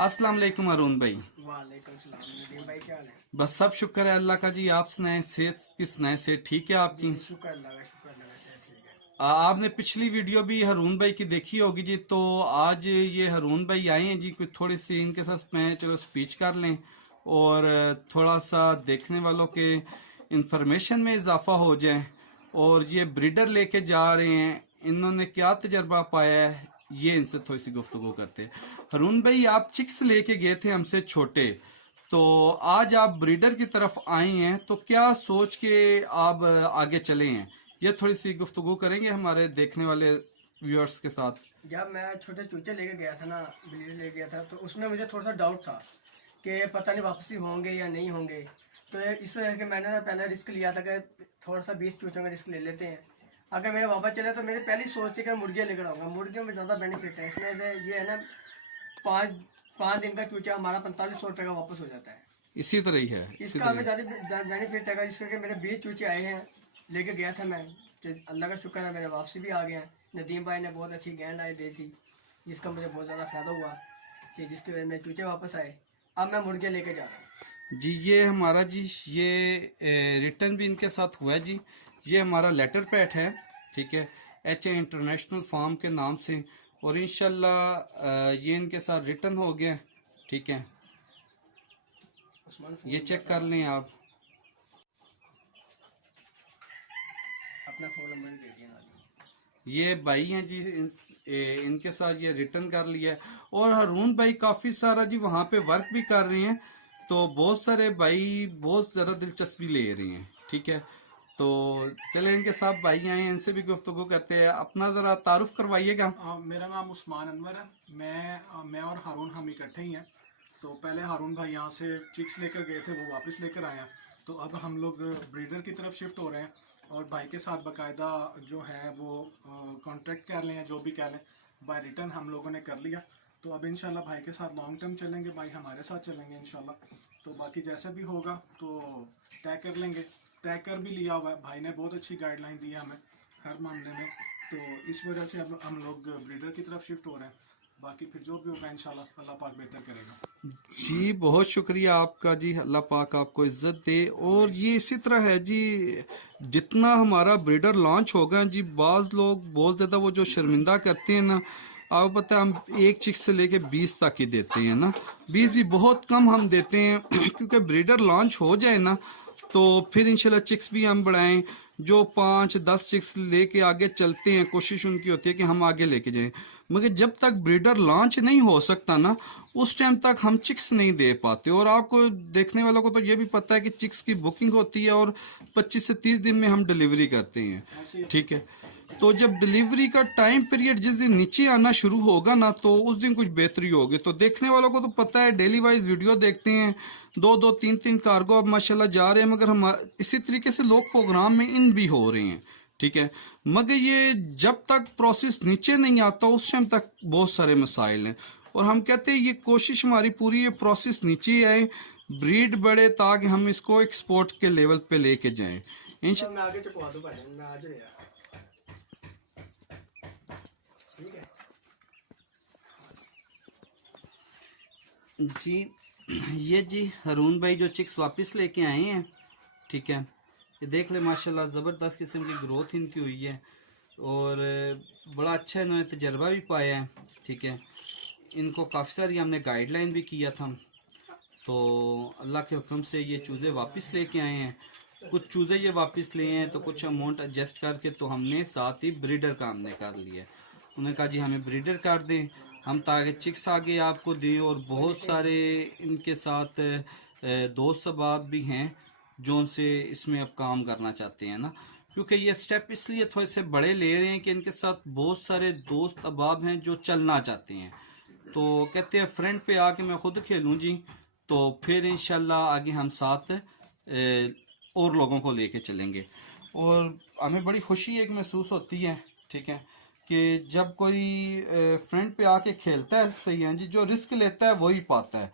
अस्सलाम वालेकुम अरुण भाई। वालेकुम सलाम नदीम भाई, क्या हाल है? बस सब शुक्र है अल्लाह का जी। आप सुनाएं, सेहत किस नए से ठीक है आपकी? जी शुक्र अल्लाह का, शुक्र अल्लाह का, ठीक है। आपने पिछली वीडियो भी हरून भाई की देखी होगी जी। तो आज ये हरून भाई आए हैं जी, कोई थोड़ी सी इनके साथ मैं चलो स्पीच कर लें और थोड़ा सा देखने वालों के इंफॉर्मेशन में इजाफा हो जाए। और ये ब्रीडर लेके जा रहे हैं, इन्होंने क्या तजर्बा पाया है ये इनसे थोड़ी सी गुफ्तगू करते हैं। हरून भाई, आप चिक्स लेके गए थे हमसे छोटे, तो आज आप ब्रीडर की तरफ आए हैं, तो क्या सोच के आप आगे चले हैं, ये थोड़ी सी गुफ्तगू करेंगे हमारे देखने वाले व्यूअर्स के साथ। जब मैं छोटे चूचे लेके गया था ना, बिल्ली लेके गया था, तो उसमें मुझे थोड़ा सा डाउट था कि पता नहीं वापसी होंगे या नहीं होंगे। तो इस वजह से मैंने ना पहले रिस्क लिया था कि थोड़ा सा 20 चूचों का रिस्क ले लेते हैं। अगर मेरे वापस चले तो मेरी पहली सोच थी कि मुर्गियाँ लेकर आऊँगा। मुर्गियों में ज़्यादा बेनिफिट है इसमें से, ये है ना, पाँच पाँच दिन का चूचा हमारा 4500 रुपये का वापस हो जाता है। इसी तरह ही है, इसी इसका तरह हमें ही। ज़्यादा बेनिफिट है जिसके मेरे 20 चूचे आए हैं, लेके गया था मैं। तो अल्लाह का शुक्र है, मेरे वापसी भी आ गए हैं। नदीम भाई ने बहुत अच्छी गेंद लाई दी थी, जिसका मुझे बहुत ज़्यादा फ़ायदा हुआ कि जिसकी वजह से मेरे चूचे वापस आए। अब मैं मुर्गे लेके जा रहा हूँ जी ये हमारा जी, ये रिटर्न भी इनके साथ हुआ है जी। ये हमारा लेटर पैड है, ठीक है, HA इंटरनेशनल फार्म के नाम से। और इंशाल्लाह ये इनके साथ रिटर्न हो गया, ठीक है। उस्मान। ये चेक कर लें आप। अपना फ़ोन नंबर दे दिया ना। ये भाई हैं जी, इनके साथ ये रिटर्न कर लिया है। और हरून भाई काफ़ी सारा जी वहाँ पे वर्क भी कर रहे हैं, तो बहुत सारे भाई बहुत ज़्यादा दिलचस्पी ले रहे हैं, ठीक है। तो चले इनके साथ भाई आए हैं, इनसे भी गुफ्तगू करते हैं। अपना ज़रा तारुफ करवाइएगा। मेरा नाम उस्मान अनवर है। मैं और हारून हम इकट्ठे ही हैं। तो पहले हारून भाई यहाँ से चिक्स लेकर गए थे, वो वापस लेकर आए हैं। तो अब हम लोग ब्रीडर की तरफ शिफ्ट हो रहे हैं और भाई के साथ बाकायदा जो है वो कॉन्ट्रैक्ट कर लें या जो भी कह लें, बाय रिटर्न हम लोगों ने कर लिया। तो अब इंशाल्लाह भाई के साथ लॉन्ग टर्म चलेंगे, भाई हमारे साथ चलेंगे इंशाल्लाह। तो बाकी जैसा भी होगा तो तय कर लेंगे। तय कर भी लिया हुआ है, भाई ने बहुत अच्छी गाइडलाइन दी है हमें हर मामले में। तो इस वजह से अब हम लोग ब्रीडर की तरफ शिफ्ट हो रहे हैं। बाकी फिर जो भी होगा इंशाल्लाह अल्लाह पाक बेहतर करेगा। जी बहुत शुक्रिया आपका जी, अल्लाह पाक आपको इज्जत दे। और ये इसी तरह है जी, जितना हमारा ब्रीडर लॉन्च होगा जी, बाज़ लोग बहुत ज़्यादा वो जो शर्मिंदा करते हैं ना, आपको पता है हम एक चिक से लेके 20 तक ही देते हैं ना, 20 भी बहुत कम हम देते हैं क्योंकि ब्रीडर लॉन्च हो जाए ना तो फिर इंशाल्लाह चिक्स भी हम बढ़ाएं। जो 5-10 चिक्स लेके आगे चलते हैं, कोशिश उनकी होती है कि हम आगे लेके जाएं। मगर जब तक ब्रीडर लॉन्च नहीं हो सकता ना, उस टाइम तक हम चिक्स नहीं दे पाते। और आपको देखने वालों को तो ये भी पता है कि चिक्स की बुकिंग होती है और 25 से 30 दिन में हम डिलीवरी करते हैं, ठीक है। तो जब डिलीवरी का टाइम पीरियड जिस दिन नीचे आना शुरू होगा ना, तो उस दिन कुछ बेहतरी होगी। तो देखने वालों को तो पता है, डेली वाइज वीडियो देखते हैं, 2-2 3-3 कार्गो अब माशाल्लाह जा रहे हैं। मगर हम इसी तरीके से लोग प्रोग्राम में इन भी हो रहे हैं, ठीक है। मगर ये जब तक प्रोसेस नीचे नहीं आता उस टाइम तक बहुत सारे मसाइल हैं। और हम कहते हैं ये कोशिश हमारी पूरी, ये प्रोसेस नीचे आए, ब्रीड बढ़े, ताकि हम इसको एक्सपोर्ट के लेवल पे लेके जाएं। मैं आगे चुकवा दूँ भाई, मैं आज नहीं आया, ठीक है जी। ये जी हरून भाई जो चिक्स वापस लेके आए हैं, ठीक है। ये देख ले माशाल्लाह ज़बरदस्त किस्म की ग्रोथ इनकी हुई है और बड़ा अच्छा इन्होंने तजर्बा भी पाया है, ठीक है। इनको काफ़ी सारी हमने गाइडलाइन भी किया था। तो अल्लाह के हुक्म से ये चूज़े वापस लेके आए हैं। कुछ चूज़े ये वापस लिए हैं तो कुछ अमाउंट एडजस्ट करके तो हमने साथ ही ब्रीडर का हमने कर लिया। उन्होंने कहा जी हमें ब्रीडर कर दें हम, ताकि चिक्स आगे आपको दें। और बहुत सारे इनके साथ दोस्त अहबाब भी हैं जो उनसे इसमें अब काम करना चाहते हैं ना, क्योंकि ये स्टेप इसलिए थोड़े से बड़े ले रहे हैं कि इनके साथ बहुत सारे दोस्त अहबाब हैं जो चलना चाहते हैं। तो कहते हैं फ्रंट पे आके मैं खुद खेलूँ जी, तो फिर इंशाल्लाह आगे हम साथ और लोगों को लेके चलेंगे। और हमें बड़ी खुशी एक महसूस होती है, ठीक है, कि जब कोई फ्रंट पे आके खेलता है, सही है जी, जो रिस्क लेता है वही पाता है।